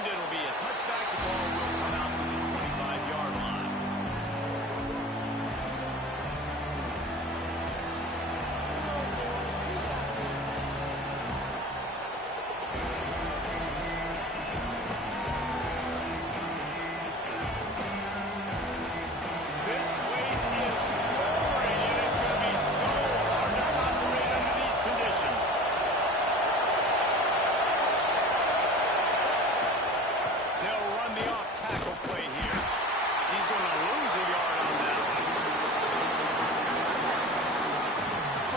And it'll be a touchback. The ball will come out to the 25-yard line. This place is roaring, and it's going to be so hard to operate under these conditions. They'll run the off-tackle play here. He's going to lose a yard on that one.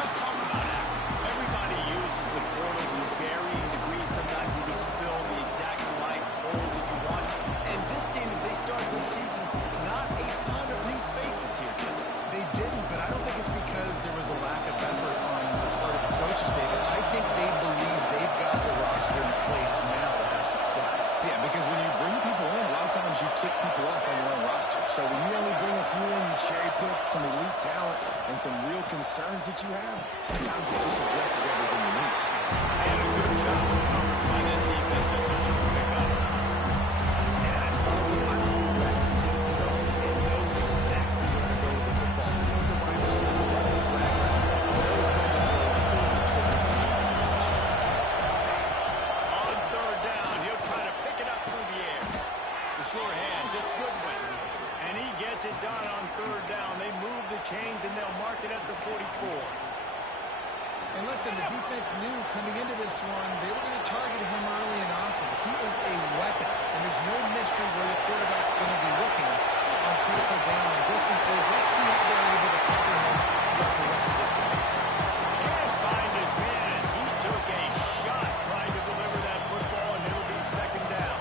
Let's talk about it. Everybody uses the portal to varying degrees. Sometimes you just fill the exact right hole that you want. And this team, as they start this season, not a ton of new faces here, Jesse. They didn't, but I don't think it's because there was a lack of effort on the part of the coaches, David. I think they believe they've got the roster in place now to have success. Yeah, because when you bring people in, a lot of times you tick people off on your own roster. So when you only bring a few in, you cherry pick some elite talent and some real concerns that you have, sometimes it just addresses everything you need. And a good job of coverage by that defense just to show pickup. And I love when my quarterback sees zone and knows exactly where to go with the football. Sees the wide receiver running the drag route, knows when to throw, pulls the trigger for the easy completion. On third down, he'll try to pick it up through the air. The sure hands, it's Goodwin. And he gets it done on third down. They move the chains, and they'll mark it at the 44. And listen, the defense knew coming into this one, they were going to target him early and often. He is a weapon, and there's no mystery where the quarterback's going to be looking on critical down and distances. Let's see how they're able to cover him throughout the rest of this game. Can't find his man as he took a shot trying to deliver that football, and it'll be second down.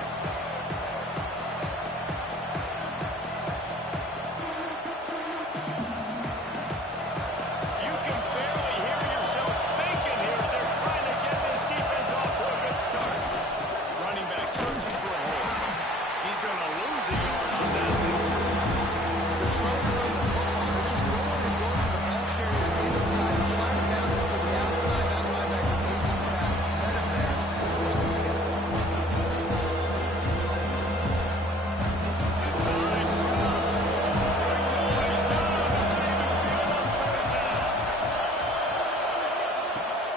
You can barely hear yourself thinking here as they're trying to get this defense off to a good start. Running back searching for a hole. He's going to lose a yard on that one. The trouble with the football is just rolling and going for the ball carrier to the side and trying to bounce it to the outside. That linebacker way too fast. He led him there and forced him to get forward.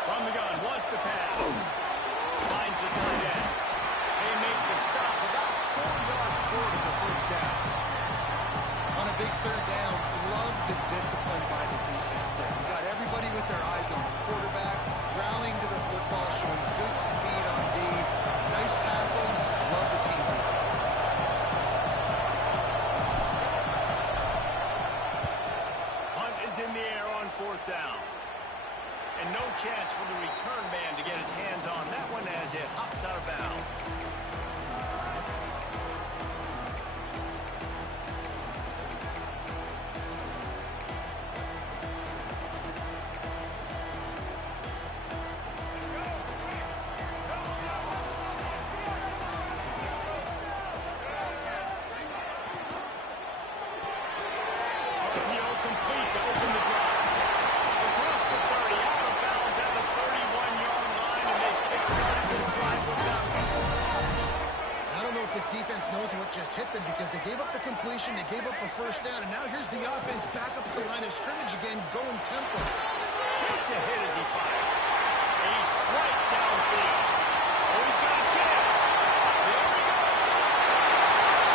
From the gun, wants to pass. Finds the tight end. They make the stop about 4 yards short of the first down. On a big third down, love the discipline by the defense there. You got everybody with their eyes on the quarterback, rallying to the football, showing good speed on D. Nice tackle. Love the team defense. Punt is in the air on fourth down. And no chance for the return man to get his hands on that one as it hops out of bounds. RPO complete to open the drive. Across the 30, out of bounds at the 31-yard line, and they kick-started this drive with that one. I don't know if this defense knows what just hit them because they gave up the completion, they gave up a first down, and now here's the offense back up the line of scrimmage again, going tempo. Takes a hit as he fires. A strike downfield. Oh, he's got a chance. There we go. Sorry,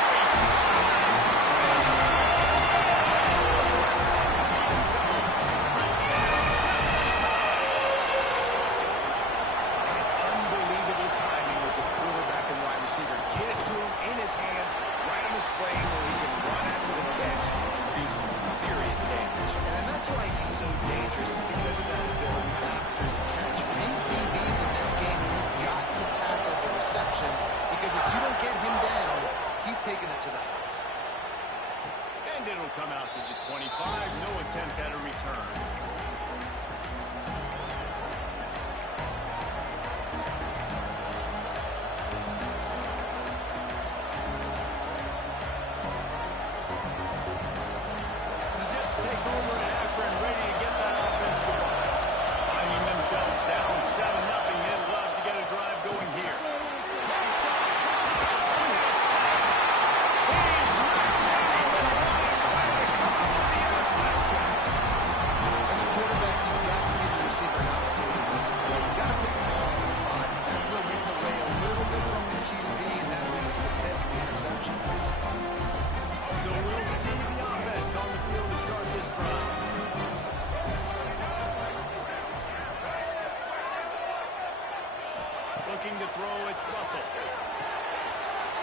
Unbelievable timing with the quarterback and wide receiver. Get it to him in his hands, right on his frame where he can run after the catch and do some serious damage. And that's why he's so dangerous, because of that ability after the catch. For these DBs in this game, he's got to tackle the reception, because if you don't get him down, he's taking it to the house. and it'll come out to the 25. No attempt at a return.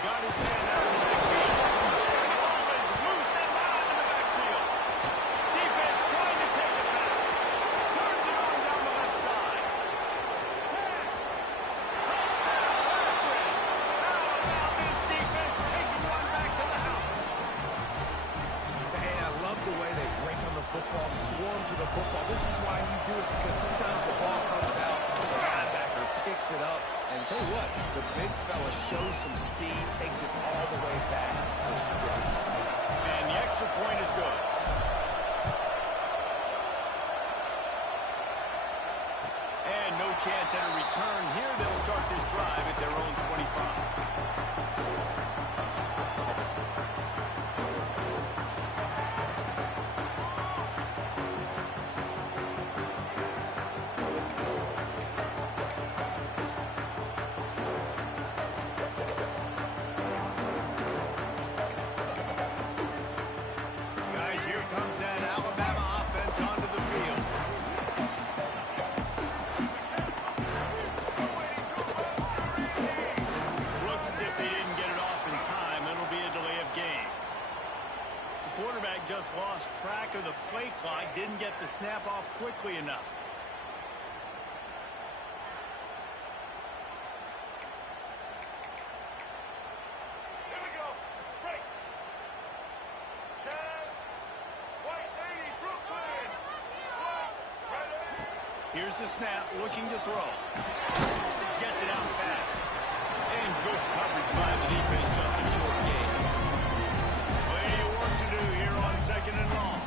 got his man out in the backfield. And the ball is loose and loud in the backfield. Defense trying to take it back. Turns it on down the left side. 10. Touchdown, Akron. How about this defense taking one back to the house? Hey, I love the way they break on the football, swarm to the football. This is why you do it, because sometimes the ball comes out, the linebacker picks it up, and tell you what, the big fella shows some speed, takes it all the way back for 6. And the extra point is good. And no chance at a return here. They'll start this drive at their own 25. Guys, here comes that Alabama offense onto the field. Looks as if they didn't get it off in time. It'll be a delay of game. The quarterback just lost track of the play clock, didn't get the snap off quickly enough. Here we go. Break. Chad. Y5W0, Brooklyn. Ready. Here's the snap, looking to throw. Gets it out fast. And good coverage by the defense, just a short gain. Plenty of work to do here on 2nd and long.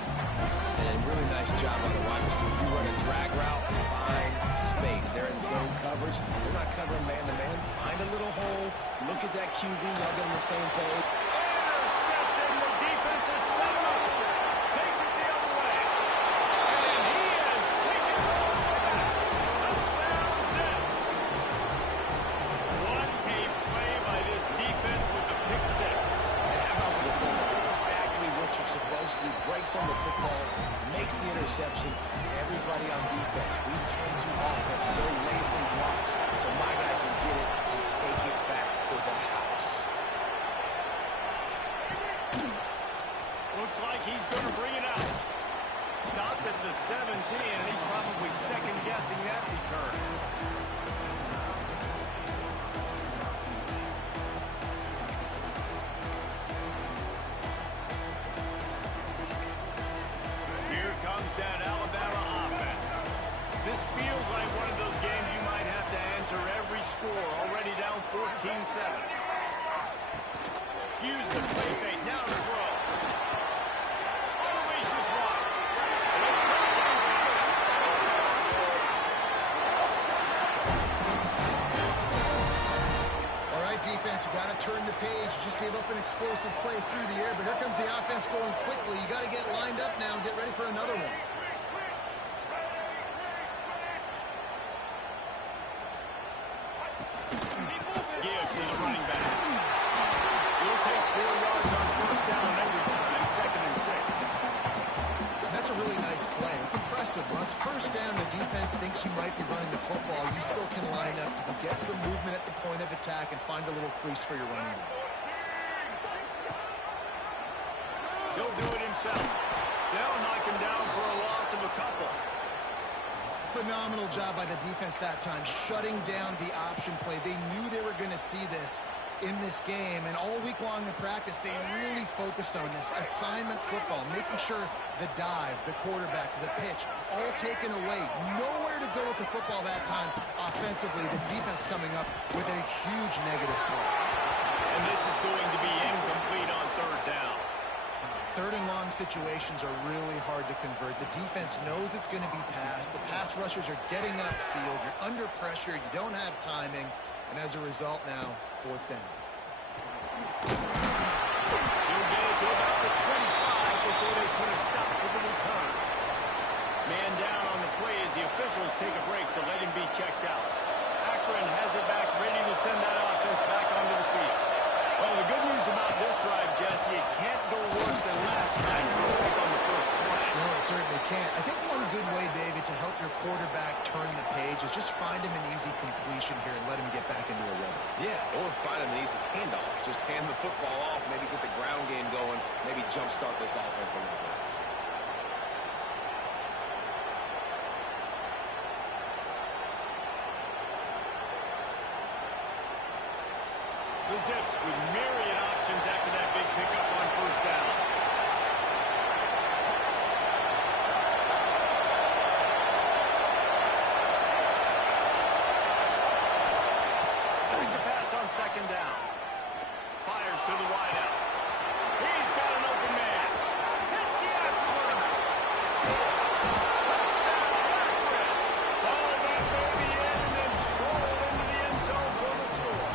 And really nice job on the wide receiver. You run a drag route, find space. They're in zone coverage. They're not covering man-to-man. Find a little hole. Look at that QB. Y'all get on the same page. Intercepted. The defense is set up. Takes it the other way. And he has taken it all the way back. Touchdown, Zips. What a play by this defense with the pick six. And how about the defender? Exactly what you're supposed to do. Breaks on the football, makes the interception. Everybody on defense, we turn to offense. Go lay some blocks so my guy can get it and take it back to the house. Looks like he's going to bring it out. Stopped at the 17, and he's probably second-guessing that return. Here comes that Alabama offense. This feels like one of those games you might have to answer every score. Already down 14-7. Use the play fake. Now to throw. Unleashes one. Let's go downfield. All right, defense, you got to turn the page. You just gave up an explosive play through the air, but here comes the offense going quickly. You got to get lined up now and get ready for another one. Give to the running back. He'll take 4 yards on first down every time. 2nd and 6. That's a really nice play. It's impressive. Once first down, the defense thinks you might be running the football. You still can line up. You can get some movement at the point of attack and find a little crease for your running back. He'll do it himself. They'll knock him down for a loss of a couple. Phenomenal job by the defense that time, shutting down the option play. They knew they were going to see this in this game, and all week long in practice, they really focused on this assignment football, making sure the dive, the quarterback, the pitch, all taken away. Nowhere to go with the football that time offensively. The defense coming up with a huge negative play. And this is going to be incomplete on 3rd down. 3rd and long situations are really hard to convert. The defense knows it's going to be passed. The pass rushers are getting upfield. You're under pressure. You don't have timing. And as a result now, 4th down. He'll get it to about the 25 before they put a stop to the return. Man down on the play as the officials take a break to let him be checked out. Akron has it back, ready to send that offense back onto the field. Well, the good news about this drive, Jesse, it can't go worse than last time for a pick on the first play. No, it certainly can't. I think one good way, David, to help your quarterback turn the page is just find him an easy completion here and let him get back into a rhythm. Yeah, or find an easy handoff. Just hand the football off, maybe get the ground game going, maybe jumpstart this offense a little bit. The Zips with myriad options after that big pickup on first down. Looking to pass on second down. Fires to the wideout. He's got an open man. Hits the afterburner. Touchdown, Akron. Ball that baby in and then strolled into the end zone for the score.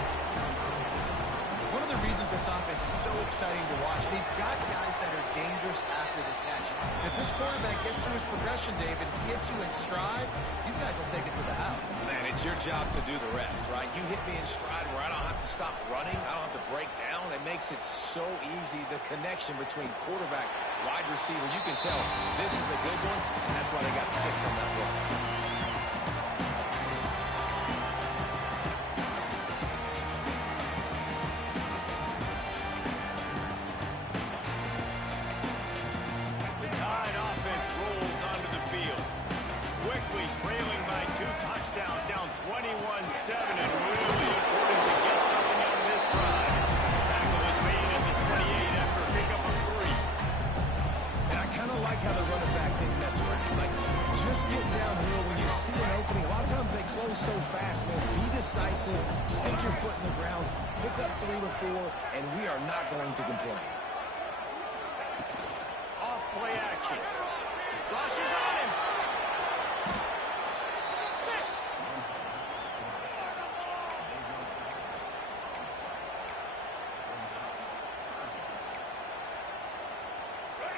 One of the reasons this offense is so exciting to watch, they've got guys that are dangerous after the catch. And if this quarterback gets through his progression, David, gets you in stride, these guys will take it to the house. Man, it's your job to do the rest, right? You hit me in stride where I don't have to stop running. I don't have to break down. It makes it so easy. The connection between quarterback, wide receiver, you can tell this is a good one, and that's why they got 6 on that play. The Tide offense rolls onto the field. Quickly trailing by 2 touchdowns, down 21-7, and really important to get something out of this drive. Tackle is made at the 28 after a pickup of 3. And I kind of like how the running back didn't mess around. Like, just get downhill when you see an opening. A lot of times they close so fast, man. Be decisive, stick your foot in the ground, pick up 3 to 4, and we are not going to complain. Off play action. Rushes on him.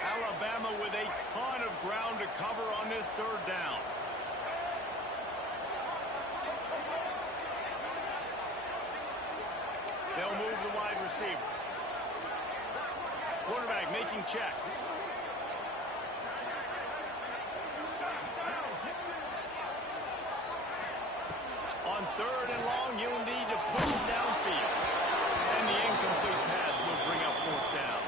Alabama with a ton of ground to cover on this third down. They'll move the wide receiver. Quarterback making checks. On third and long, you'll need to push it downfield. And the incomplete pass will bring up fourth down.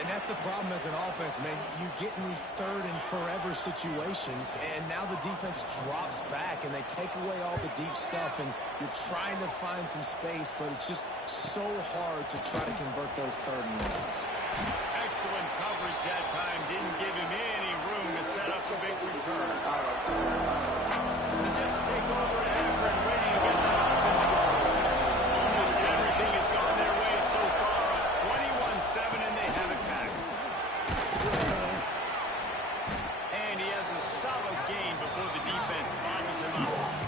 And that's the problem as an offense, man. You get in these third and forever situations, and now the defense drops back, and they take away all the deep stuff, and you're trying to find some space, but it's just so hard to try to convert those third and longs. Excellent coverage that time. Didn't give him any room to set up a big return. The Zips take over at Akron, ready to get that offense going. Almost everything has gone their way so far, up 21-7, and they have it back. And he has a solid gain before the defense bottoms him up.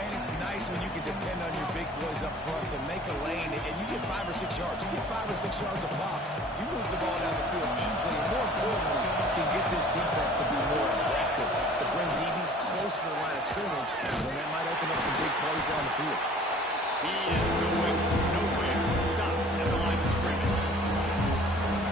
Man, it's nice when you can depend on your big boys up front to make a lane, and you get 5 or 6 yards. You get 5 or 6 yards a pop. You move the ball down the field easily, and more importantly, can get this defense to be more aggressive, to bring DBs close to the line of scrimmage, and that might open up some big plays down the field. He is going nowhere. Stop at the line of scrimmage.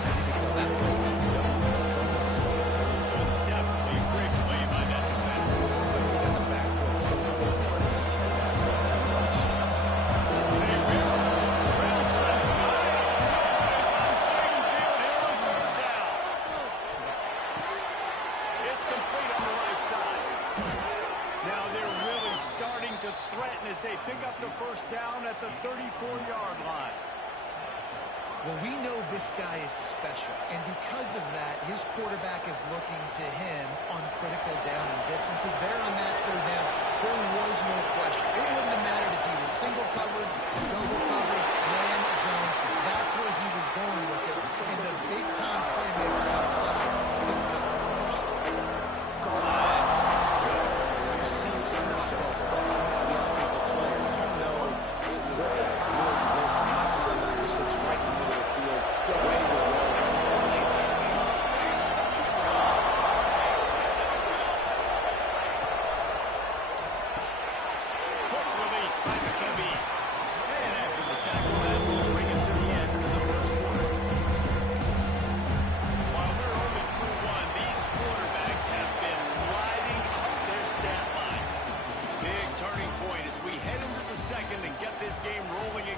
And you can tell that play went nowhere from the start. It was definitely a great play by that defender. But he got the back foot so hard, and that's no chance. They rip. Wilson got it. Noise on second field here on third down. It's complete on the right side. Now they're really starting to threaten as they pick up the first down at the 34-yard line. Well, we know this guy is special, and because of that, his quarterback is looking to him on critical down and distances. There on that third down, there was no question. It wouldn't have mattered if he was single covered, double covered, man zone. That's where he was going with it, and the big-time playmaker outside picks up the first. Let's go. When you see snot bubbles coming out of the offensive player, you know it was a good win. Michael Linebacker sits right in the middle of the field, ready to roll, ready to play that game. Quick release by McKinney. And after the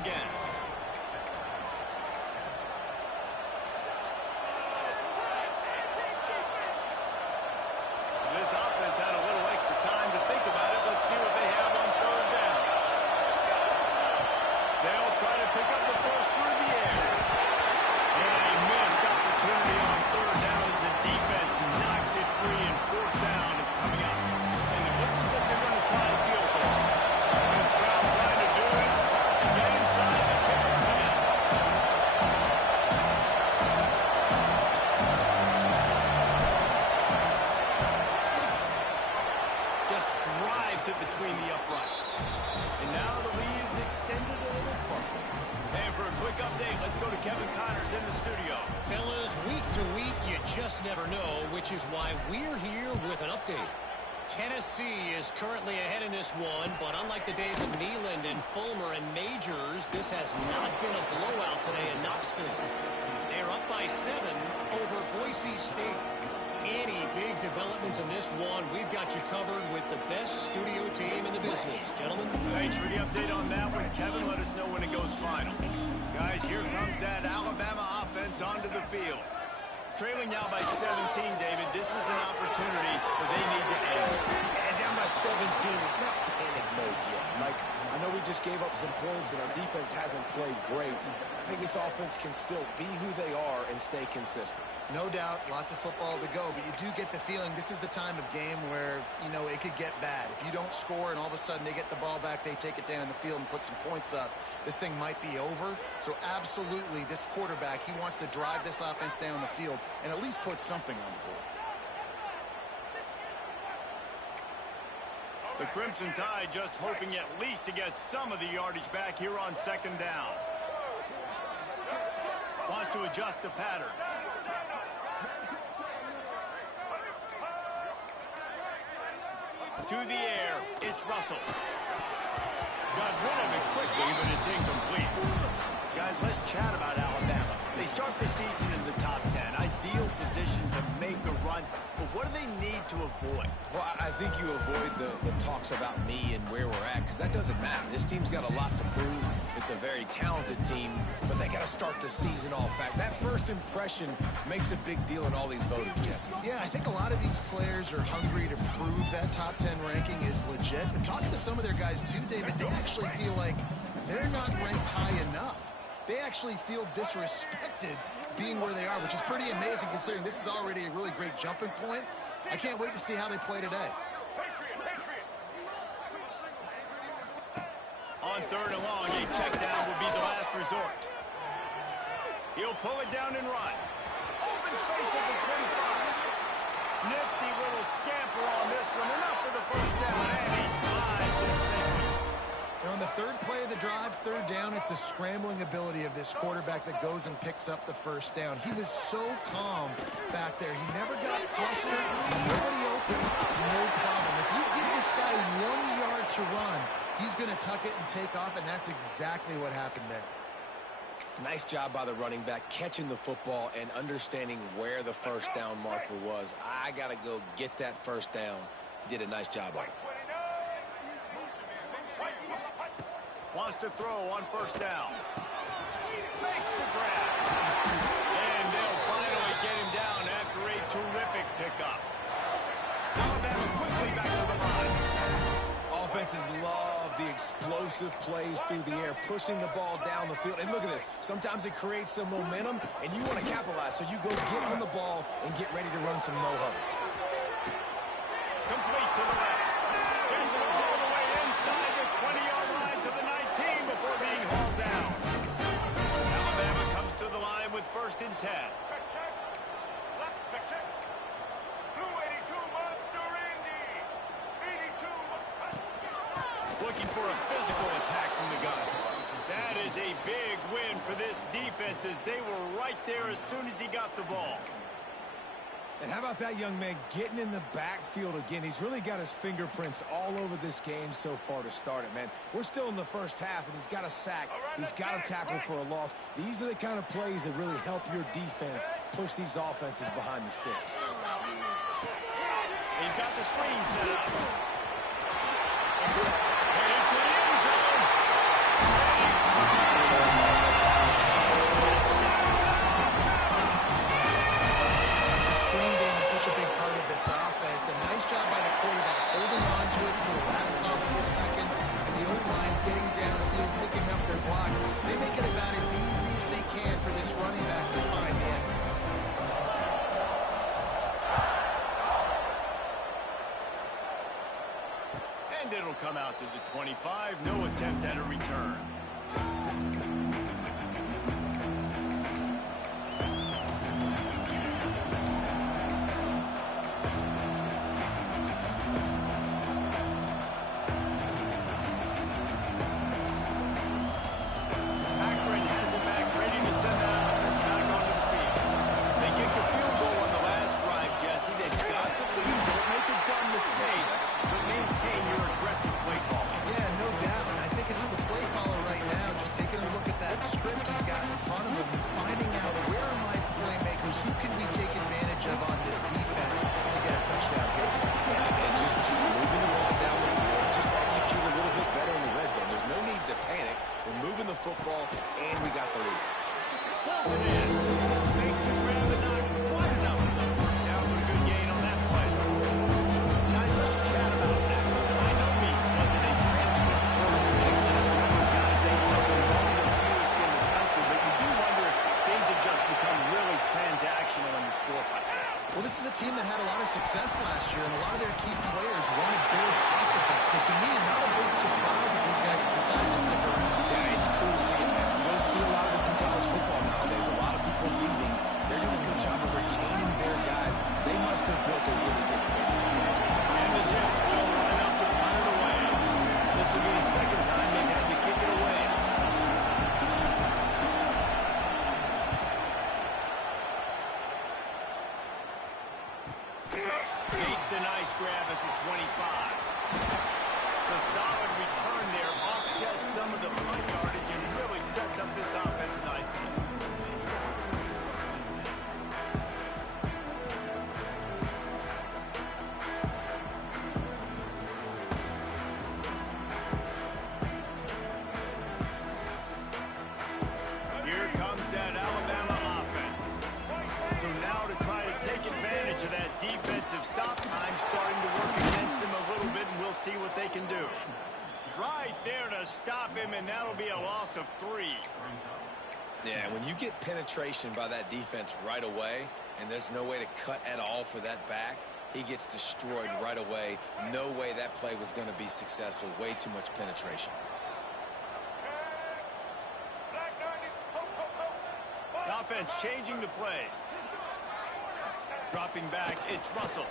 again. This offense had a little extra time to think about it. Let's see what they have on third down. They'll try to pick up the first through the air. And a missed opportunity on third down as the defense knocks it free, and fourth down is coming up. And it looks as if they're going to try a field goal. This crowd trying to do it to get inside the kicker's head. Just drives it between the uprights. And now the lead is extended a little further. And for a quick update, let's go to Kevin Connors in the studio. Fellas, week to week, you just never know, which is why we're here with an update. Tennessee is currently ahead in this one, but unlike the days of Neyland and Fulmer and Majors, this has not been a blowout today in Knoxville. They're up by 7 over Boise State. Any big developments in this one, we've got you covered with the best studio team in the business. Gentlemen. Thanks for the update on that one, Kevin. Let us know when it goes final. Guys, here comes that Alabama offense onto the field. Trailing now by 17, David. This is an opportunity that they need to answer. And down by 17, it's not panic mode yet. Like, I know we just gave up some points and our defense hasn't played great. I think this offense can still be who they are and stay consistent. No doubt, lots of football to go, but you do get the feeling this is the time of game where, you know, it could get bad. If you don't score and all of a sudden they get the ball back, they take it down in the field and put some points up, this thing might be over. So absolutely, this quarterback, he wants to drive this offense down the field and at least put something on the board. The Crimson Tide just hoping at least to get some of the yardage back here on second down. Wants to adjust the pattern. To the air, it's Russell. Got rid of it quickly, but it's incomplete. Guys, let's chat about Alabama. They start the season in the top 10. Ideal position to make a run, but what do they need to avoid? Well, I think you avoid the talks about me and where we're at, because that doesn't matter. This team's got a lot to prove. It's a very talented team, but they got to start the season off. That first impression makes a big deal in all these voters, Jesse. Yeah, I think a lot of these players are hungry to prove that top 10 ranking is legit. But talking to some of their guys too, David, they actually feel like they're not ranked high enough. They actually feel disrespected being where they are, which is pretty amazing considering this is already a really great jumping point. I can't wait to see how they play today. On third and long, a check down will be the last resort. He'll pull it down and run. Open space at the 25. Nifty little scamper on this one. Enough for the first down, and he slides in safety. On the third play of the drive, third down, it's the scrambling ability of this quarterback that goes and picks up the first down. He was so calm back there. He never got flustered. Nobody open, no problem. If you give this guy 1 yard to run, he's going to tuck it and take off, and that's exactly what happened there. Nice job by the running back, catching the football and understanding where the first down marker was. I got to go get that first down. He did a nice job of it. Wants to throw on first down. Makes the grab. And they'll finally get him down after a terrific pickup. Alabama quickly back to the line. Offenses love the explosive plays through the air, pushing the ball down the field. And look at this. Sometimes it creates some momentum, and you want to capitalize. So you go get on the ball and get ready to run some no-huddle. Complete to the left. Gets it all the way inside the 20-yard line to the 19 before being hauled down. Alabama comes to the line with first and 10. Looking for a physical attack from the gun. That is a big win for this defense as they were right there as soon as he got the ball. And how about that young man getting in the backfield again? He's really got his fingerprints all over this game so far to start it, man. We're still in the first half, and he's got a sack. He's got a tackle for a loss. These are the kind of plays that really help your defense push these offenses behind the sticks. He's got the screen set up. Headed to the end zone. script he's got in front of him and finding out where are my playmakers, who can we take advantage of on this defense to get a touchdown here. Yeah, and just keep moving the ball down the field. Just execute a little bit better in the red zone. There's no need to panic. We're moving the football, and we got the lead. Pulls it in. Makes the grab and not quite enough for the first down, but a good gain on that play. Guys, let's chat about that. By no means was it a transfer portal exodus of those guys. They were among the fewest in the country, but you do wonder if things have just become really transactional in the sport like that. Well, this is a team that had a lot of success last year, and a lot of their key players want to build off of that. So to me, not a big surprise that these guys have decided to stick around. Yeah, it's cool to see it, man. You don't see a lot of this in college football nowadays. A lot of people leaving. They're doing a good job of retaining their guys. They must have built a really good culture. And the Jets will run up to punt it away. This will be the second time they've had to kick it away. Makes a nice grab at the 25. The solid return there offsets some of the punt yardage and really sets up this offense nicely. Here comes that Alabama offense. So now to try to take advantage of that defensive stop time starting to work against him a little bit, and we'll see what they can do. Right there to stop him, and that'll be a loss of 3. Yeah, when you get penetration by that defense right away, and there's no way to cut at all for that back, he gets destroyed right away. No way that play was going to be successful. Way too much penetration. The offense changing the play. Dropping back, it's Russell.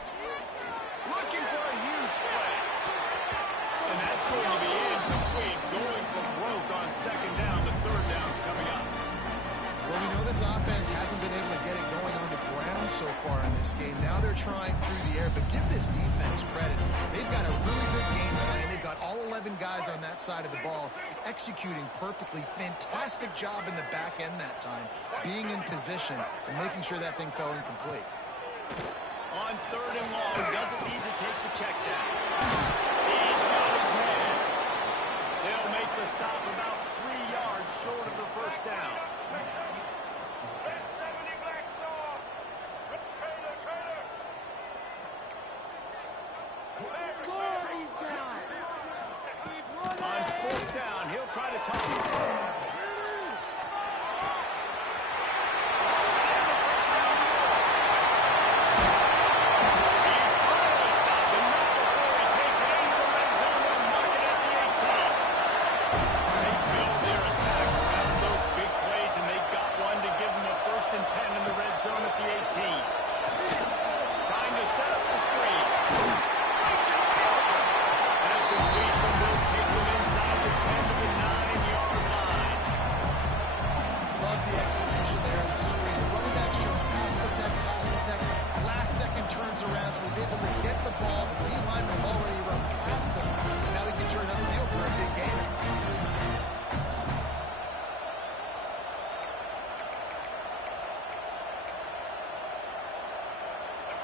Looking for a huge play. And that's going to be incomplete. Going for broke on second down. The third down's coming up. Well, we know this offense hasn't been able to get it going on the ground so far in this game. Now they're trying through the air, but give this defense credit. They've got a really good game plan. They've got all 11 guys on that side of the ball executing perfectly. Fantastic job in the back end that time, being in position and making sure that thing fell incomplete. On third and long, doesn't need to take the check down. He's got his man. They'll make the stop about 3 yards short of the first down. On fourth down, he'll try to toss it.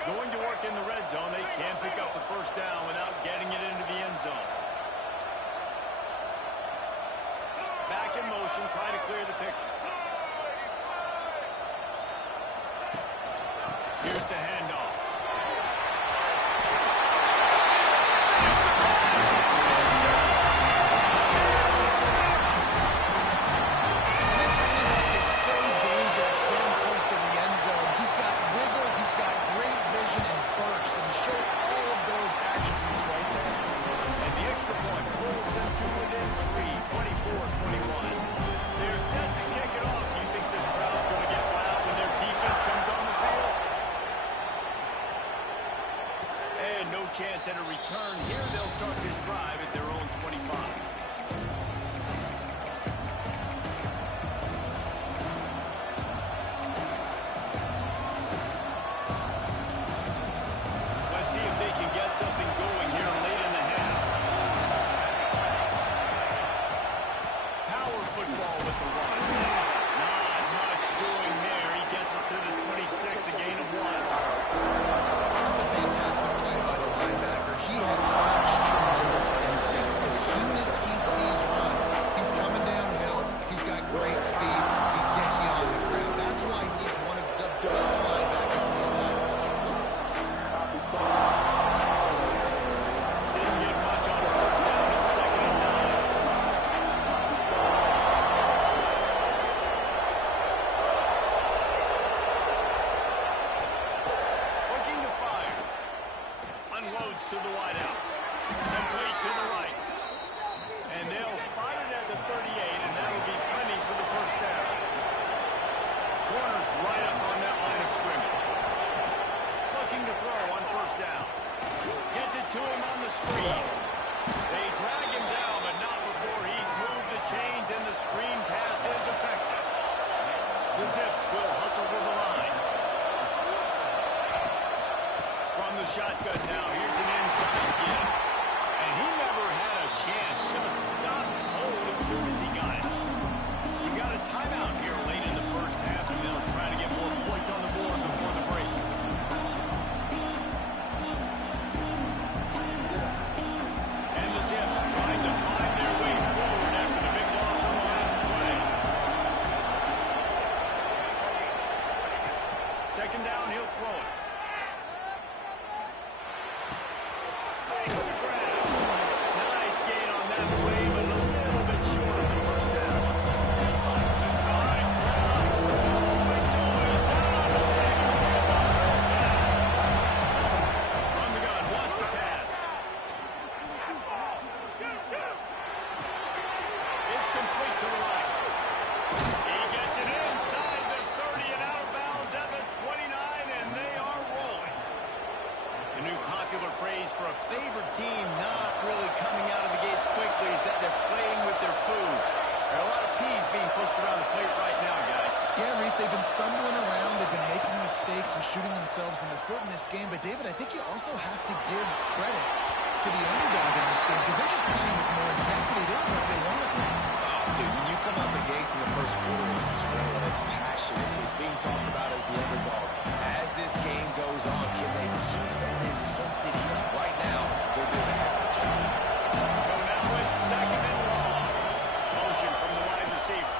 Going to work in the red zone. They can't pick up the first down without getting it into the end zone. Back in motion, trying to clear the picture. Here's the handoff. They're set to kick it off. Do you think this crowd's going to get loud when their defense comes on the field? speed. He gets you on the ground. That's why he's one of the best linebackers in the entire country. Didn't get much on first down and 2nd and 9. Looking to fire. Unloads to the wideout. Complete to the right. And they'll spot it at the 38, and that'll be plenty for the first down. Corner's right up on that line of scrimmage. Looking to throw on first down. Gets it to him on the screen. They drag him down, but not before he's moved the chains, and the screen pass is effective. The Zips will hustle to the line. From the shotgun now, here's an inside gift. And he never had a chance, just stopped cold as soon as he got it. You got a timeout here late in the first half, and they'll try to get more points on the board before the break. And the Zips trying to find their way forward after the big loss on the last play. 2nd down, he'll throw it. Makes the grab. Nice gain on that play, but a little bit short of the first down. The crowd. He's down on the second. From the gun, wants to pass. It's complete to the right. He gets it inside the 30 and out of bounds at the 29, and they are rolling. The new popular phrase for a favored team not really coming out of the gates quickly is that they're playing with their food. There are a lot of peas being pushed around the plate right now, guys. Yeah, Reese, they've been stumbling around. They've been making mistakes and shooting themselves in the foot in this game. But, David, I think you also have to give credit to the underdog in this game because they're just playing with more intensity. They look like they want to win. Dude, when you come out the gates in the first quarter, it's adrenaline, it's passion, it's being talked about as the underdog. As this game goes on, can they keep that intensity up? Right now, they're doing a heck of a job. So now it's 2nd and long. Motion from the wide receiver.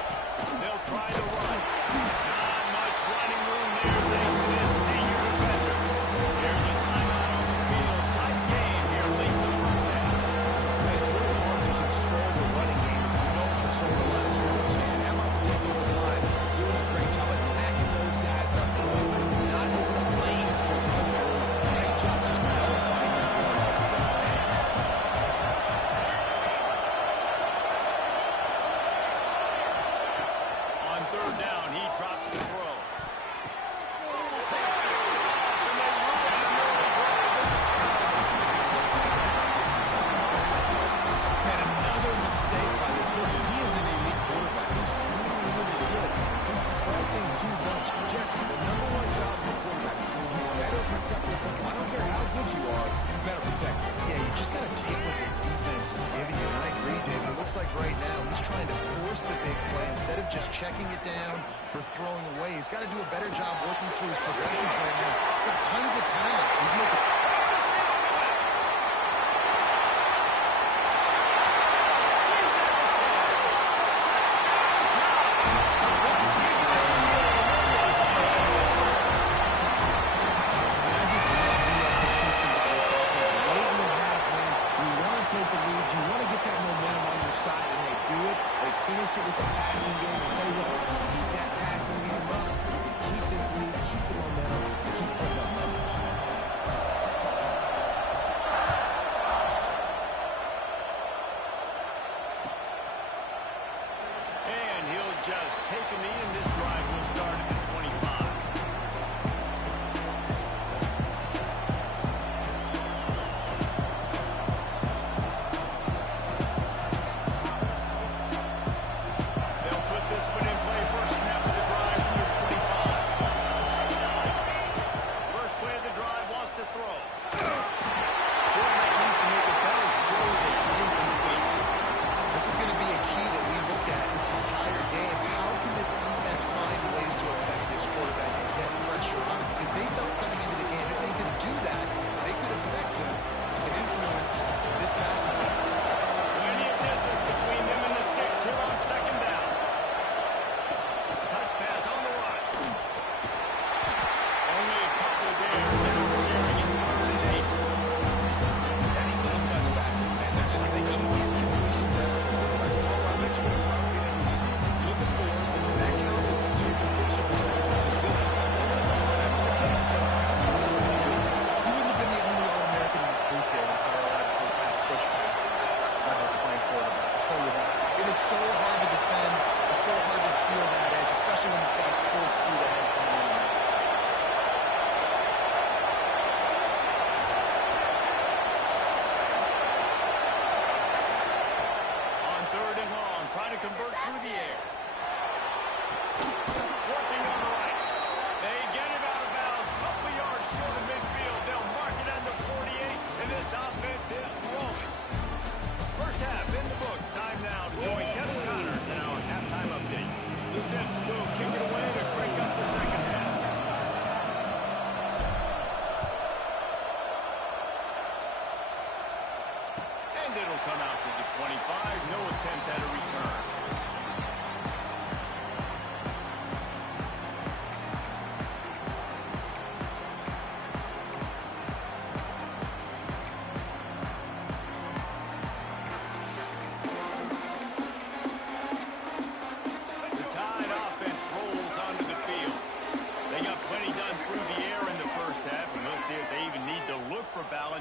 They'll try the run. Not much running room there thanks to this senior defender. There's a timeout on the field. Tight game here late in the first half. It's really hard to control the running game if you don't control the line of scrimmage. And how about the defensive line doing a great job attacking those guys up front, not opening lanes to run through. Nice job just nullifying that run altogether. On 3rd down, he drops the throw. And another mistake by this. Listen, he is an elite quarterback. He's really, really good. He's pressing too much. Jesse, the number one job of a quarterback, you better protect the football. I don't care how good you are, you better protect it. Yeah, you just got to take what the defense is giving you. And I agree, David. It looks like right now he's trying to force the big play instead of just checking it down or throwing away. He's got to do a better job working through his progressions right now. He's got tons of talent. He's making... Take the lead, you want to get that momentum on your side, and they do it. They finish it with the passing game. I tell you what, keep that passing game up. You can keep this lead, keep the momentum, and keep putting up numbers. And he'll just take a knee, and this drive will start at the 25. This is going to be a key that we look at this entire game. How can this defense find ways to affect Working on the right. They get him out of bounds. Couple yards short of midfield. They'll mark it at the 48, and this offense is rolling. First half in the books. Time now to join Kevin Connors in our halftime update. The Zips will kick it away to crank up the second half. And it'll come out to the 25. No attempt at a return.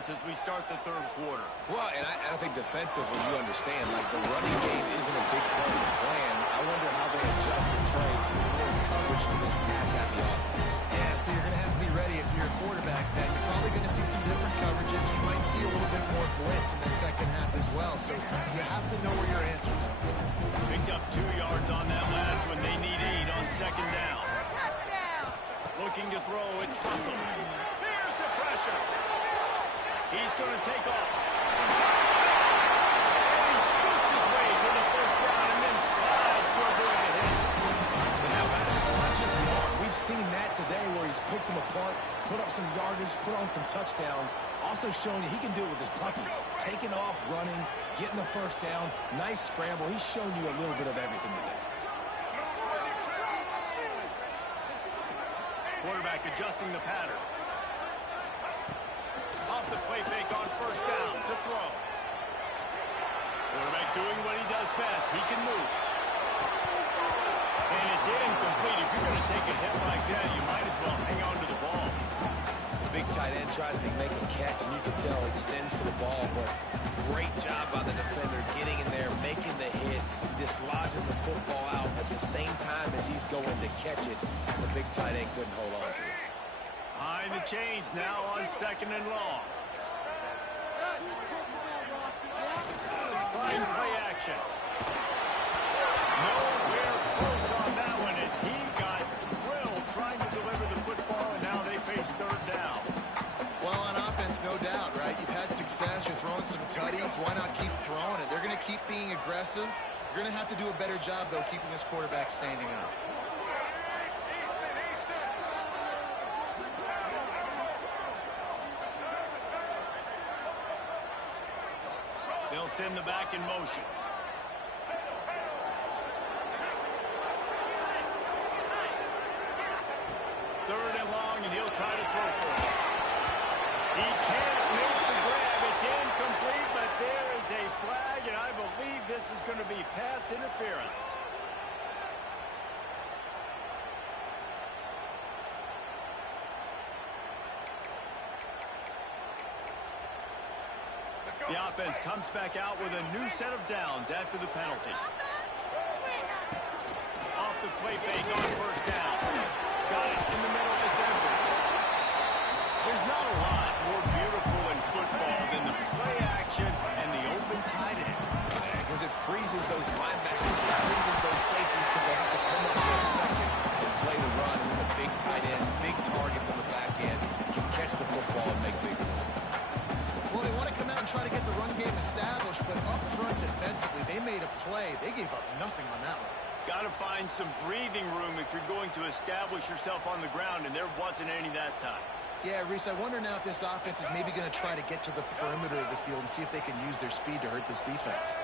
As we start the third quarter. Well, and I think defensively, you understand, like the running game isn't a big part of the plan. I wonder how they adjust and play more coverage to this pass-happy offense. Yeah, so you're going to have to be ready if you're a quarterback, then. You're probably going to see some different coverages. You might see a little bit more blitz in the second half as well, so you have to know where your answers are. Picked up 2 yards on that last one. They need 8 on second down. Looking to throw, it's Russell. Here's the pressure. He's going to take off. And he scoots his way to the first down and then slides to avoid the hit. But how about it? It's not just the arm. We've seen that today where he's picked them apart, put up some yardage, put on some touchdowns. Also showing you he can do it with his puppies. Taking off, running, getting the first down. Nice scramble. He's shown you a little bit of everything today. Quarterback adjusting the pattern. Off the play fake on first down to throw. Quarterback doing what he does best. He can move. And it's incomplete. If you're going to take a hit like that, you might as well hang on to the ball. The big tight end tries to make a catch, and you can tell he extends for the ball, but great job by the defender getting in there, making the hit, dislodging the football out at the same time as he's going to catch it. The big tight end couldn't hold on to it. Behind the chains now on second and long. Flying play action. Nowhere close on that one as he got drilled trying to deliver the football, and now they face third down. Well, on offense, no doubt, right? You've had success. You're throwing some tutties. Why not keep throwing it? They're going to keep being aggressive. You're going to have to do a better job, though, keeping this quarterback standing up. They'll send the back in motion. Third and long, and he'll try to throw for it. He can't make the grab. It's incomplete, but there is a flag, and I believe this is going to be pass interference. The offense comes back out with a new set of downs after the penalty. Off the play fake on first down. Got it in the middle. It's empty. There's not a lot more beautiful in football than the play action and the open tight end. Because it freezes those linebackers. It freezes those safeties because they have to come up for a second and play the run. And then the big tight ends, big targets on the back end, can catch the football and make big plays. Well, they want to come out and try to get the run game established, but up front defensively, they made a play. They gave up nothing on that one. Got to find some breathing room if you're going to establish yourself on the ground, and there wasn't any that time. Yeah, Reese, I wonder now if this offense is maybe going to try to get to the perimeter of the field and see if they can use their speed to hurt this defense.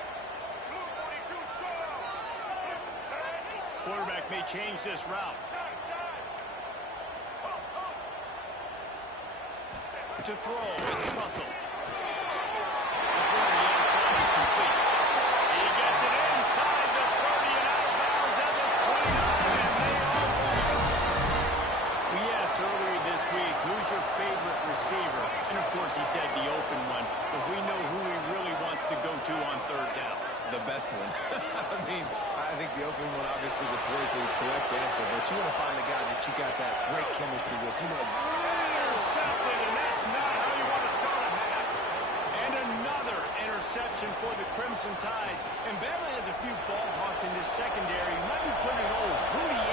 Quarterback may change this route. To throw, it's Russell. The throw on the outside is complete. He gets it inside the 30 and out of bounds at the 29, and they are gone. We asked earlier this week, who's your favorite receiver? And of course he said the open one, but we know who he really wants to go to on third down. The best one. I think the open one, obviously the politically correct answer, but you want to find the guy that you got that great chemistry with. You know, intercepted, and that's not how you want to start a half. And another interception for the Crimson Tide. And Bama has a few ball hawks in this secondary. You might be putting an old Hootie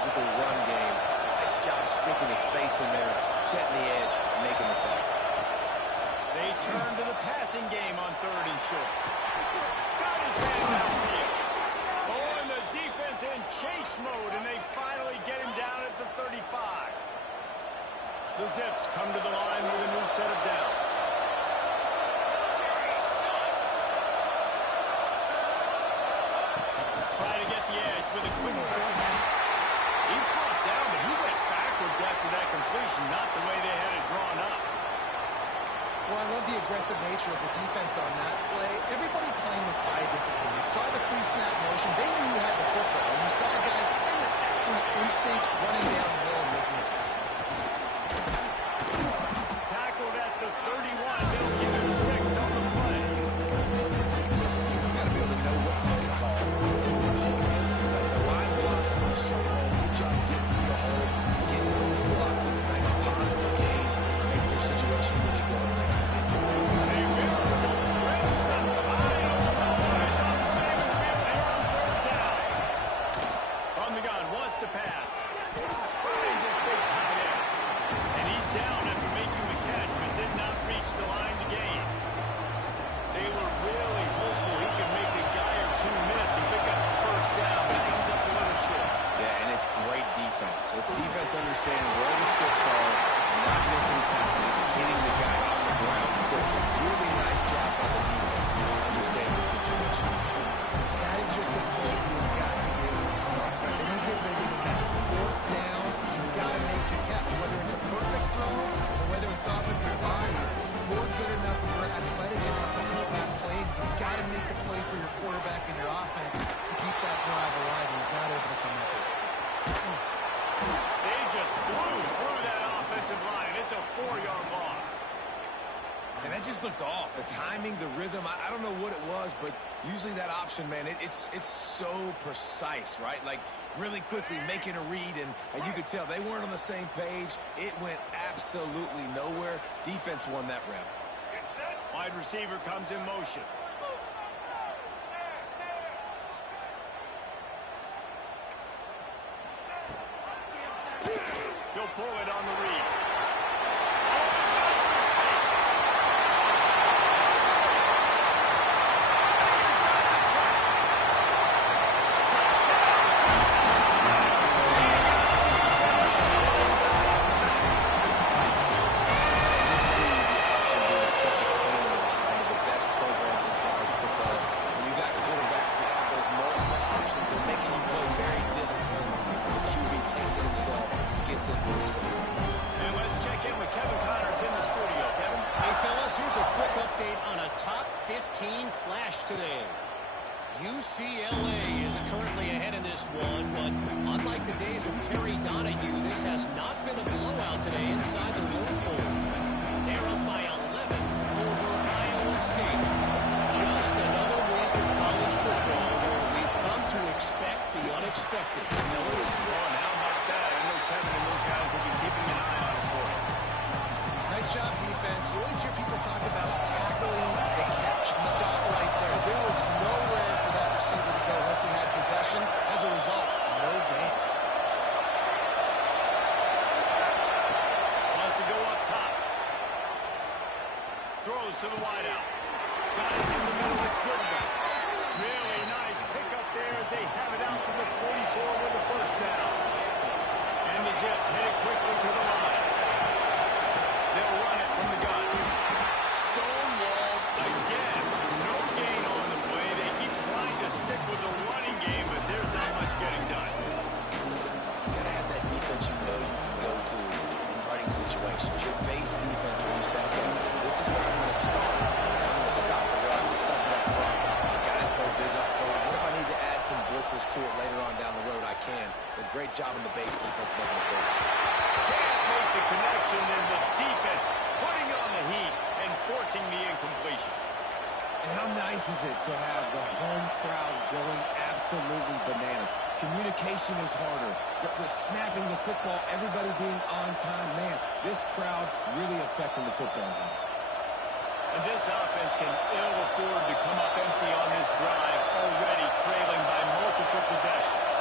physical run game. Nice job sticking his face in there, setting the edge, making the tackle. They turn to the passing game on 3rd and short. Got his man downfield. Oh, and the defense in chase mode, and they finally get him down at the 35. The Zips come to the line with a new set of downs. Try to get the edge with a quick touch pass. He's brought down, but he went backwards after that completion, not the way they had it drawn up. Well, I love the aggressive nature of the defense on that play. Everybody playing with eye discipline. You saw the pre-snap motion. They knew you had the football. And you saw guys playing with excellent instinct running downhill and making a tackle. Tackled at the 31. They'll give him 6 on the play. Listen, you've got to be able to know what play to call. The line blocks for a circle. Good job getting through the hole, getting those blocked in a nice positive game, making your situation really go the next time. From the gun, wants to pass. Finds his big tight end. And he's down after making the catch, but did not reach the line to gain. They were really hopeful he could make a guy or two miss and pick up the first down, but he comes up a little short. Yeah, and it's great defense. It's defense understanding where the sticks are, not missing tackles, getting the guy on the ground quickly. Really nice job by the defense understanding the situation. That is just the play you've got to be able to come up with. When you get ready to get 4th down, you've got to make the catch. Whether it's a perfect throw or whether it's off of your body, you're good enough and you're athletic enough to hold that play. You've got to make the play for your quarterback and your offense to keep that drive alive, and he's not able to come up with it. They just blew through that offensive line. It's a 4-yard loss. And that just looked off. The timing, the rhythm, I don't know what it was, but usually that option, man, it's so precise, right? Like, really quickly making a read, and you could tell they weren't on the same page. It went absolutely nowhere. Defense won that rep. Wide receiver comes in motion. He'll pull it on the read. And let's check in with Kevin Connors in the studio. Kevin? Hey, fellas, here's a quick update on a top 15 clash today. UCLA is currently ahead in this one, but unlike the days of Terry Donahue, this has not been a blowout today inside the Rose Bowl. They're up by 11 over Iowa State. Just another week of college football where we've come to expect the unexpected. Fellas, How about that? I know Kevin and those guys will be keeping an eye on it for us. Nice job, defense. You always hear people talk about tackling the catch. You saw it right there. There was nowhere for that receiver to go once he had possession. As a result, no gain. Wants to go up top. Throws to the wideout. Got it in the middle. It's Goodwin. Really nice pickup there as they have it out to the 44 with the first down. And the Zips head quickly to the line. They'll run it from the gun. Stonewalled again. No gain on the play. They keep trying to stick with the running game, but there's not much getting done. You got to have that defense you know you can go to in running situations. Your base defense where you say, okay, this is where I'm going to start. I'm going to stop the run, stuff it up front. The guys go big up front. What if I need to add some blitzes to it later on down the road? I can. But great job in the base defense making it good. Can't make the connection, and the defense putting on the heat and forcing the incompletion. And how nice is it to have the home crowd going absolutely bananas? Communication is harder. The snapping the football, everybody being on time. Man, this crowd really affecting the football game. And this offense can ill afford to come up empty on this drive, already trailing by multiple possessions.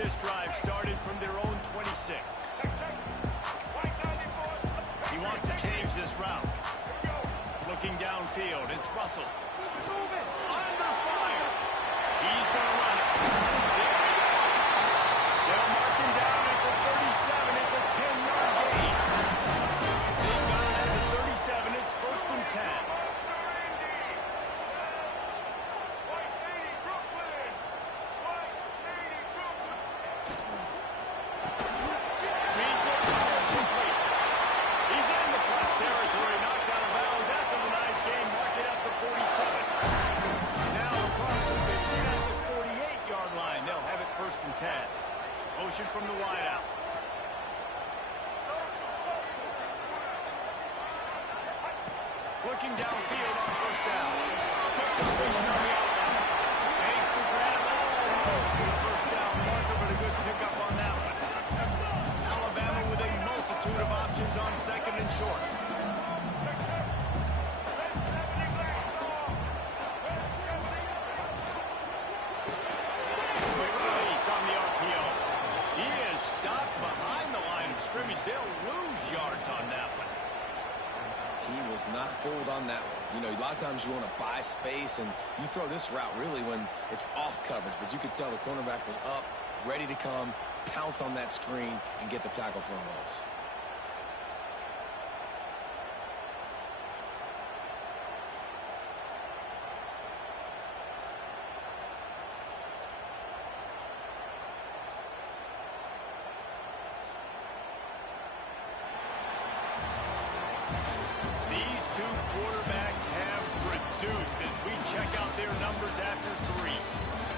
this drive started from their own 26. He wants to change this route. Looking downfield, it's Russell. Under fire. He's going to run it. There we go. They'll mark him down at the 37. It's a 10-yard gain. They've got it at the 37. It's 1st and 10. Motion from the wideout. Looking downfield on 1st down. Quick completion on the outline. Makes the grab almost to the 1st down marker, but a good pickup on that one. Alabama with a multitude of options on 2nd and short. They'll lose yards on that one. He was not fooled on that one. You know, a lot of times you want to buy space, and you throw this route really when it's off coverage. But you could tell the cornerback was up, ready to come, pounce on that screen, and get the tackle for a loss. Quarterbacks have reduced as we check out their numbers after 3.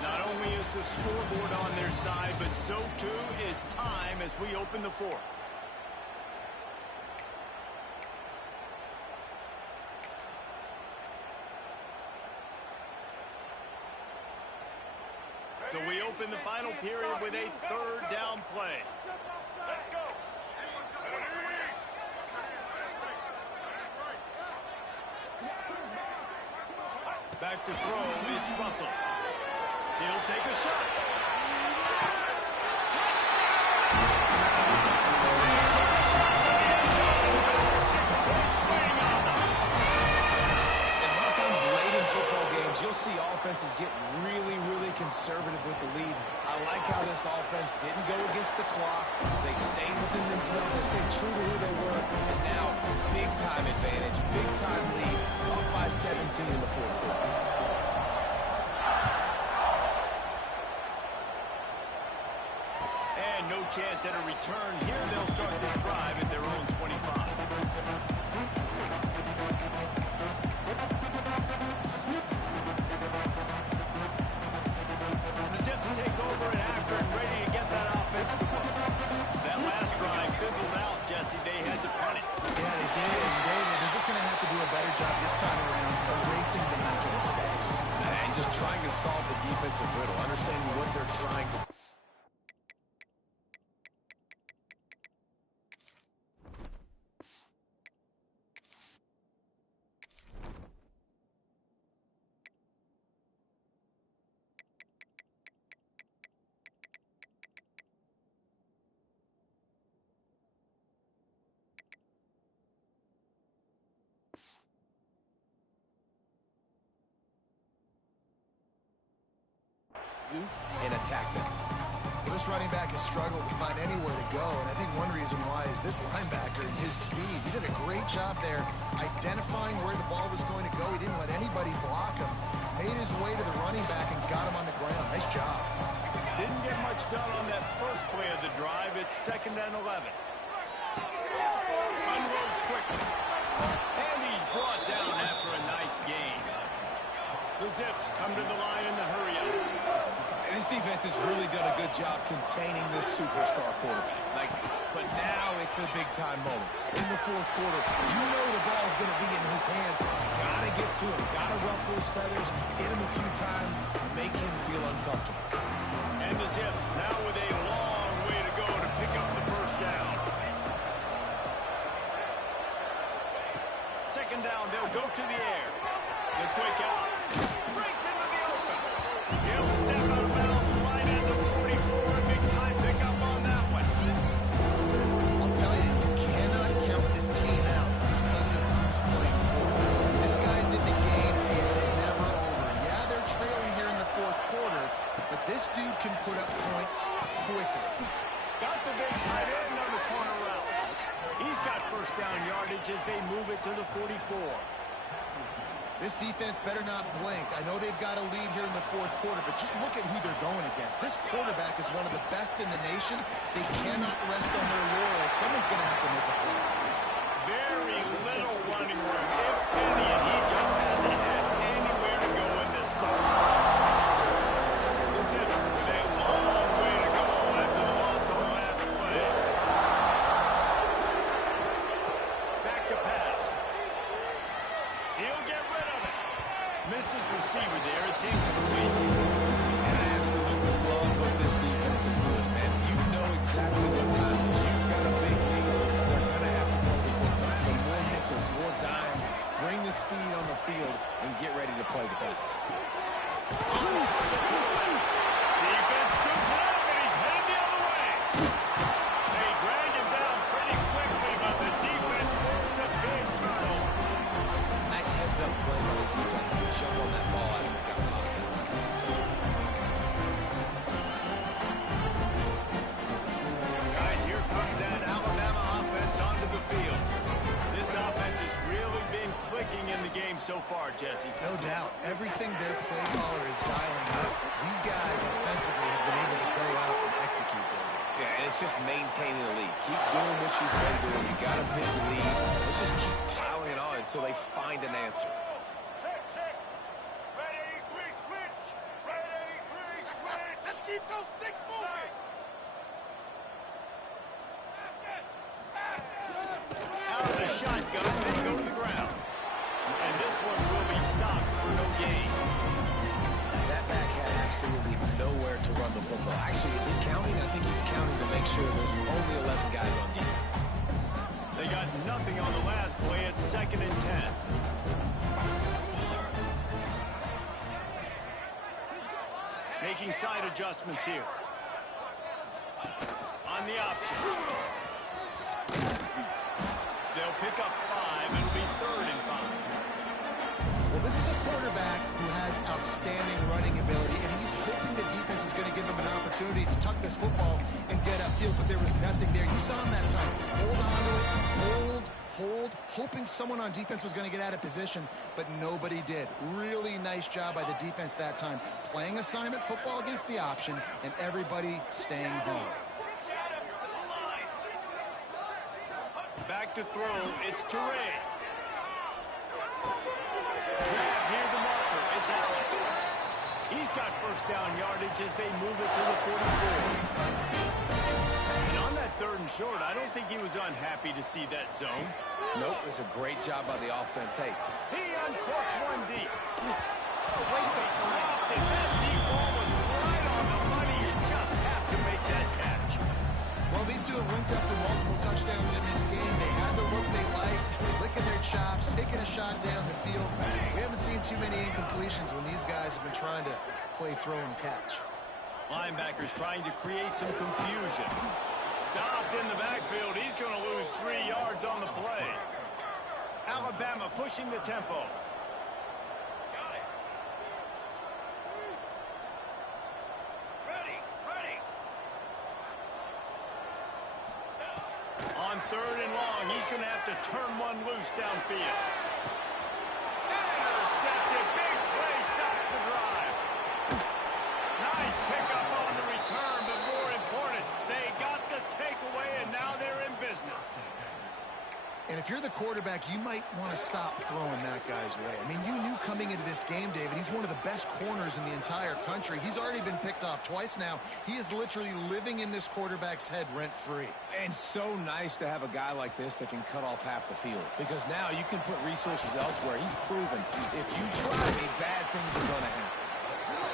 Not only is the scoreboard on their side, but so too is time as we open the 4th. So we open the final period with a 3rd down play. Let's go. Back to throw, it's Russell. He'll take a shot. And a lot of times late in football games, you'll see offenses get really, really conservative with the lead. I like how this offense didn't go against the clock. They stayed within themselves. They stayed true to who they were. And now, big-time advantage, big-time lead, up by 17 in the 4th quarter. And no chance at a return here. They'll start this drive at their own 25. The Zips take over at Akron, ready to get that offense to work. That last drive fizzled out, Jesse. They had to punt it. Yeah, they did. They're just going to have to do a better job this time around erasing the mental mistakes. And just trying to solve the defensive riddle, understanding what they're trying to do. And attack them. Well, this running back has struggled to find anywhere to go, and I think one reason why is this linebacker and his speed. He did a great job there identifying where the ball was going to go. He didn't let anybody block him. Made his way to the running back and got him on the ground. Nice job. Didn't get much done on that first play of the drive. It's 2nd and 11. Unloads quickly. And he's brought down after a nice gain. The Zips come to the line in the hurry-up. And this defense has really done a good job containing this superstar quarterback. But now it's a big-time moment. In the 4th quarter, you know the ball's going to be in his hands. Got to get to him. Got to ruffle his feathers, hit him a few times, make him feel uncomfortable. And the Zips now with a long way to go to pick up the 1st down. 2nd down, they'll go to the air. The quick out. Breaks into the open. He'll step out of bounds right at the 44. Big time. yardage as they move it to the 44. This defense better not blink. I know they've got a lead here in the fourth quarter, but just look at who they're going against. This quarterback is one of the best in the nation. They cannot rest on their laurels. Someone's going to have to make a play. Very little running room, if any, and he just hasn't had anywhere to go in this game. It's a long way to go after the loss on the last play. Back to pass. He'll get rid of it. Missed his receiver there. It's incomplete. And I absolutely love what this defense is doing, man. You know exactly what time it is. You've got a big lead. They're going to have to throw the football. So more nickels, more dimes. Bring the speed on the field and get ready to play the pass. Defense scoops it up, and he's headed the other way. They drag him down pretty quickly, but the defense forced a big turnover. Nice heads-up play by the defense to jump on that ball after it got popped out. Guys, here comes that Alabama offense onto the field. This offense has really been clicking in the game so far, Jesse. No doubt. Everything their play caller is dialing up. These guys offensively have been able to go out and execute them. Yeah, and it's just maintaining the lead. Keep doing what you've been doing. You got a big lead. Let's just keep piling on until they find an answer. Check. Red 83, switch. Red 83, switch. Let's keep those sticks moving. Out of the shotgun, they go to the ground. And this one will be stopped for no gain. That back had absolutely nowhere to run the football. Actually, is he counting? I think he's counting to make sure there's only 11 guys on defense. They got nothing on the last play. It's 2nd and 10. Making side adjustments here. On the option. They'll pick up 5. It'll be 3rd and 5. Well, this is a quarterback who has outstanding running ability, and he's hoping the defense is going to give him an opportunity to tuck this football and get upfield, but there was nothing there. You saw him that time. Hold on to it, hold, hoping someone on defense was going to get out of position, but nobody did. Really nice job by the defense that time. Playing assignment football against the option, and everybody staying home. Back to throw. It's Touré. Grab near the marker. It's Allen. He's got first down yardage as they move it to the 44. And on that 3rd and short, I don't think he was unhappy to see that zone. Nope, it was a great job by the offense. Hey, He uncorks one deep. They dropped it. That deep ball was right on the money. You just have to make that catch. Well, these two have linked up for multiple touchdowns in this game. They had the look they liked, licking their chops, taking a shot down the field. We haven't seen too many incompletions when these guys have been trying to play throw and catch. Linebackers trying to create some confusion. Stopped in the backfield. He's going to lose 3 yards on the play. Alabama pushing the tempo. Ready. On 3rd and long, he's going to have to turn one loose downfield. Intercepted. Big play stops the drive. Nice pickup on the return, but more important, they got the takeaway, and now they're in business. And if you're the quarterback, you might want to stop throwing that guy's way. I mean, you knew coming into this game, David, he's one of the best corners in the entire country. He's already been picked off twice now. He is literally living in this quarterback's head rent-free. and so nice to have a guy like this that can cut off half the field, because now you can put resources elsewhere. He's proven if you try me, bad things are going to happen.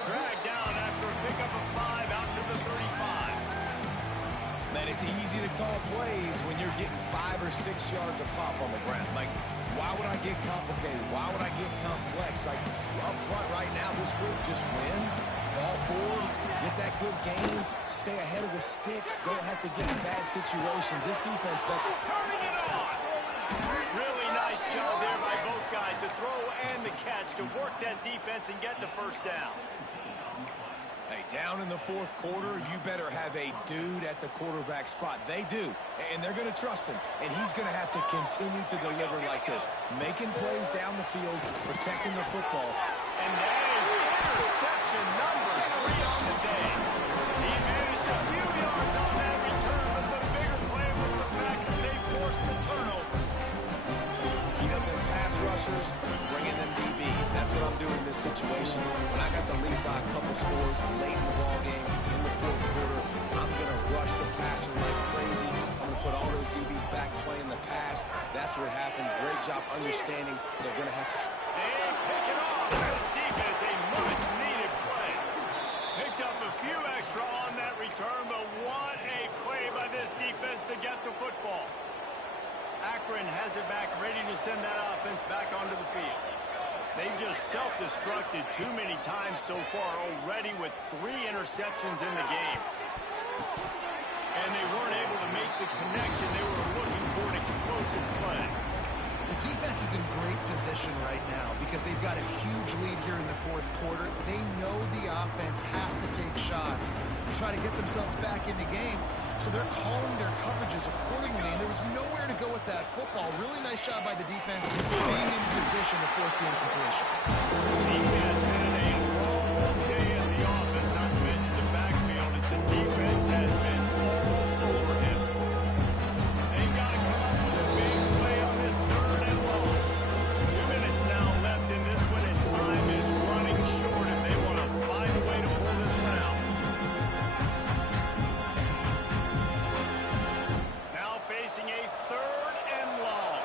Dragged down after a pickup of 5 out to the 35. Man, it's easy to call plays when you're getting 5 or 6 yards of pop on the ground. Like, why would I get complicated? Why would I get complex? Like, up front right now, this group just win, fall forward, get that good game, stay ahead of the sticks, don't have to get in bad situations. This defense, but Turning it on. Really nice job there by both guys to throw and the catch to work that defense and get the first down. Hey, down in the fourth quarter, you better have a dude at the quarterback spot. They do, and they're going to trust him. And he's going to have to continue to deliver like this, making plays down the field, protecting the football. And that is interception number 3 on the day. He managed a few yards on that return, but the bigger play was the fact that they forced the turnover. Heat up them pass rushers, bring in them DBs. That's what I'm doing in this situation. When I got the lead by a couple scores late in the ball game in the fourth quarter, I'm going to rush the passer like crazy. I'm going to put all those DBs back playing the pass. That's what happened. Great job understanding they're going to have to. They pick it off. This defense, a much-needed play. Picked up a few extra on that return, but what a play by this defense to get the football. Akron has it back, ready to send that offense back onto the field. They've just self-destructed too many times so far already with 3 interceptions in the game. And they weren't able to make the connection. They were looking for an explosive play. The defense is in great position right now because they've got a huge lead here in the fourth quarter. They know the offense has to take shots to try to get themselves back in the game. So they're calling their coverages accordingly, and there was nowhere to go with that football. Really nice job by the defense being in position to force the incompletion. He has had a long day in the office, not to mention the backfield, as the defense has been all over him. They've got to come up with a big play on this 3rd and long. 2 minutes now left in this one, and time is running short if they want to find a way to pull this one out. Now facing a 3rd and long.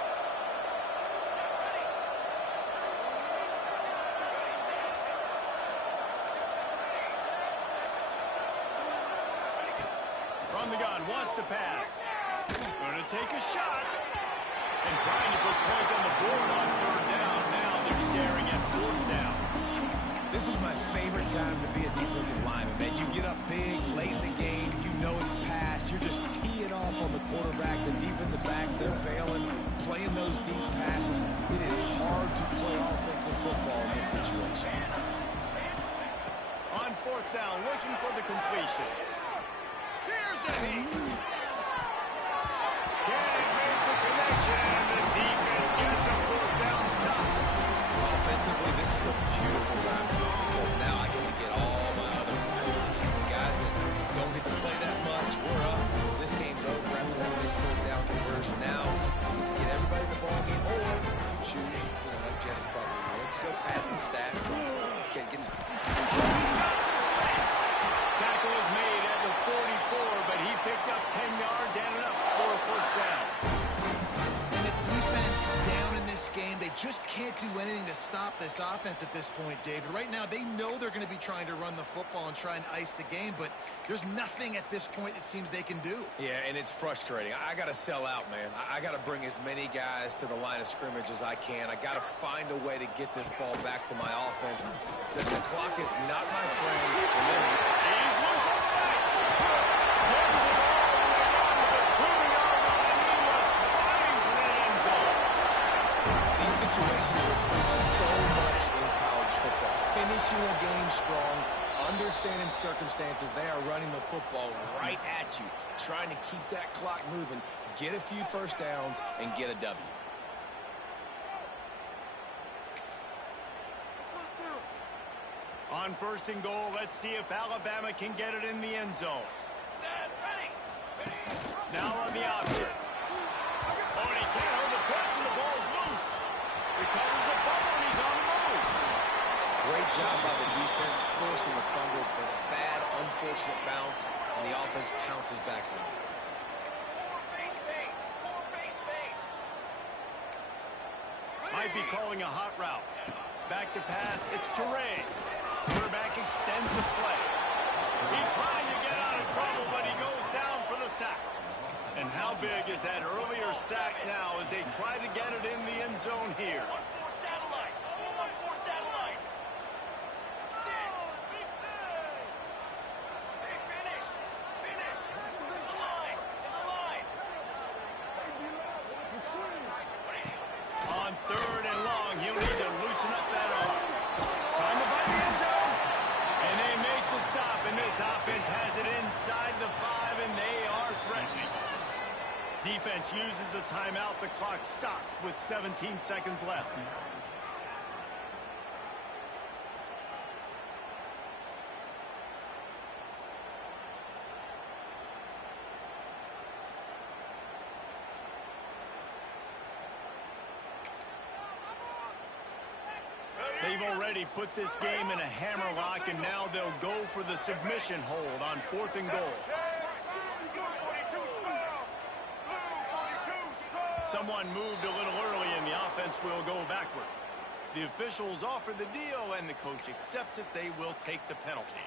From the gun, wants to pass. Going to take a shot. And trying to put points on the board on 3rd down. Now they're staring at 4th down. This was my favorite time to be a defensive lineman. Man, you get up big, late in the game, you know it's past. You're just teeing off on the quarterback. The defensive backs, they're bailing, playing those deep passes. It is hard to play offensive football in this situation. On 4th down, looking for the completion. Here's Eddie. Can't make the connection, and the defense gets a 4th down stop. Offensively, this is a beautiful time for me because now I get to get all my other guys in the game. The guys that don't get to play that much, we're up. This game's over after having this 4th down conversion. Now, we get to get everybody in the ball game, or if you choose, like Jesse probably would, to go pad some stats and get some. Tackle is made at the 44, but he picked up 10 yards and enough for a 1st down. And the defense down in this game, they just can't do anything to stop this offense at this point, David. Right now, they know they're going to be trying to run the football and try and ice the game, but there's nothing at this point it seems they can do. Yeah, and it's frustrating. I got to sell out, man. I got to bring as many guys to the line of scrimmage as I can. I got to find a way to get this ball back to my offense. The clock is not my friend. He's loose on the right. Gets it all the way down to the 2-yard line. He was fighting for the end zone. These situations are preached so much in college football. Finishing a game strong, understanding circumstances. They are running the football right at you, trying to keep that clock moving, get a few 1st downs, and get a W. On 1st and goal, let's see if Alabama can get it in the end zone. Now on the option. Oh, and he can't hold the pitch, and the ball's loose. Recovers the fumble, and he's on the move. Great job by the defense forcing the fumble, but a bad, unfortunate bounce, and the offense pounces back on it. Might be calling a hot route. Back to pass, it's Teray. Quarterback extends the play. He's trying to get out of trouble, but he goes down for the sack. And how big is that earlier sack now as they try to get it in the end zone here? 1-4 satellite. 1-4 satellite. Finish. To the line. On 3rd and long, he'll need to loosen up that arm. Trying to find the end zone. And they make the stop This offense has it inside the 5, and they are threatening. Defense uses a timeout. The clock stops with 17 seconds left. They've already put this game in a hammerlock, and now they'll go for the submission hold on 4th and goal. Someone moved a little early, and the offense will go backward. The officials offer the deal, and the coach accepts it. They will take the penalty.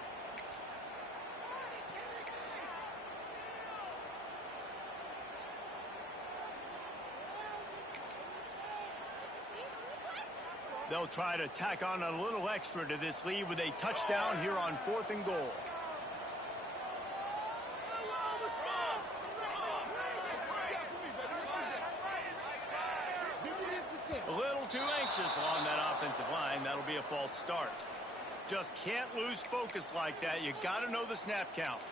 They'll try to tack on a little extra to this lead with a touchdown here on 4th and goal. A little too anxious along that offensive line. That'll be a false start. Just can't lose focus like that. You got to know the snap count.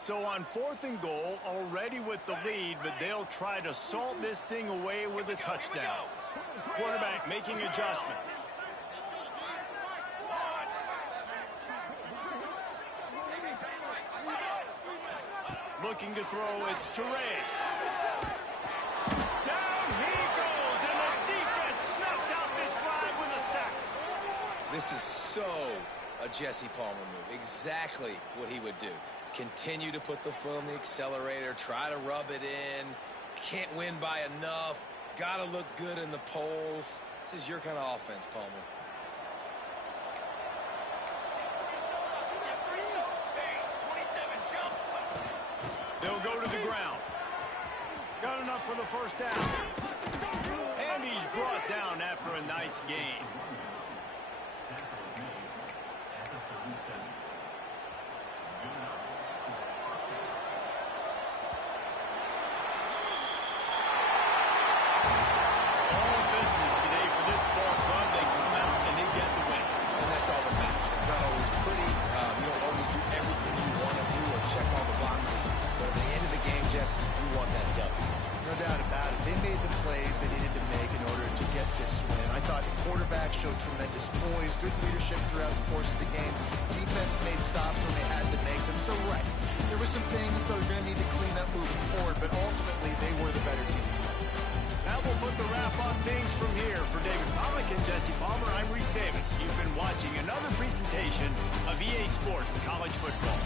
So on 4th and goal, already with the lead, but they'll try to salt this thing away with a touchdown. Quarterback making adjustments. Looking to throw, it's Teray. Down he goes, and the defense snuffs out this drive with a sack. This is so a Jesse Palmer move. Exactly what he would do. Continue to put the foot on the accelerator, try to rub it in. Can't win by enough. Gotta look good in the polls. This is your kind of offense, Palmer. They'll go to the ground. Got enough for the first down. And he's brought down after a nice gain. You want that W. No doubt about it. They made the plays they needed to make in order to get this win. I thought the quarterback showed tremendous poise, good leadership throughout the course of the game. Defense made stops when they had to make them. So, right, there were some things that they're going to need to clean up moving forward, but ultimately they were the better team tonight. That will put the wrap on things from here. For David Pollack and Jesse Palmer, I'm Reese Davis. You've been watching another presentation of EA Sports College Football.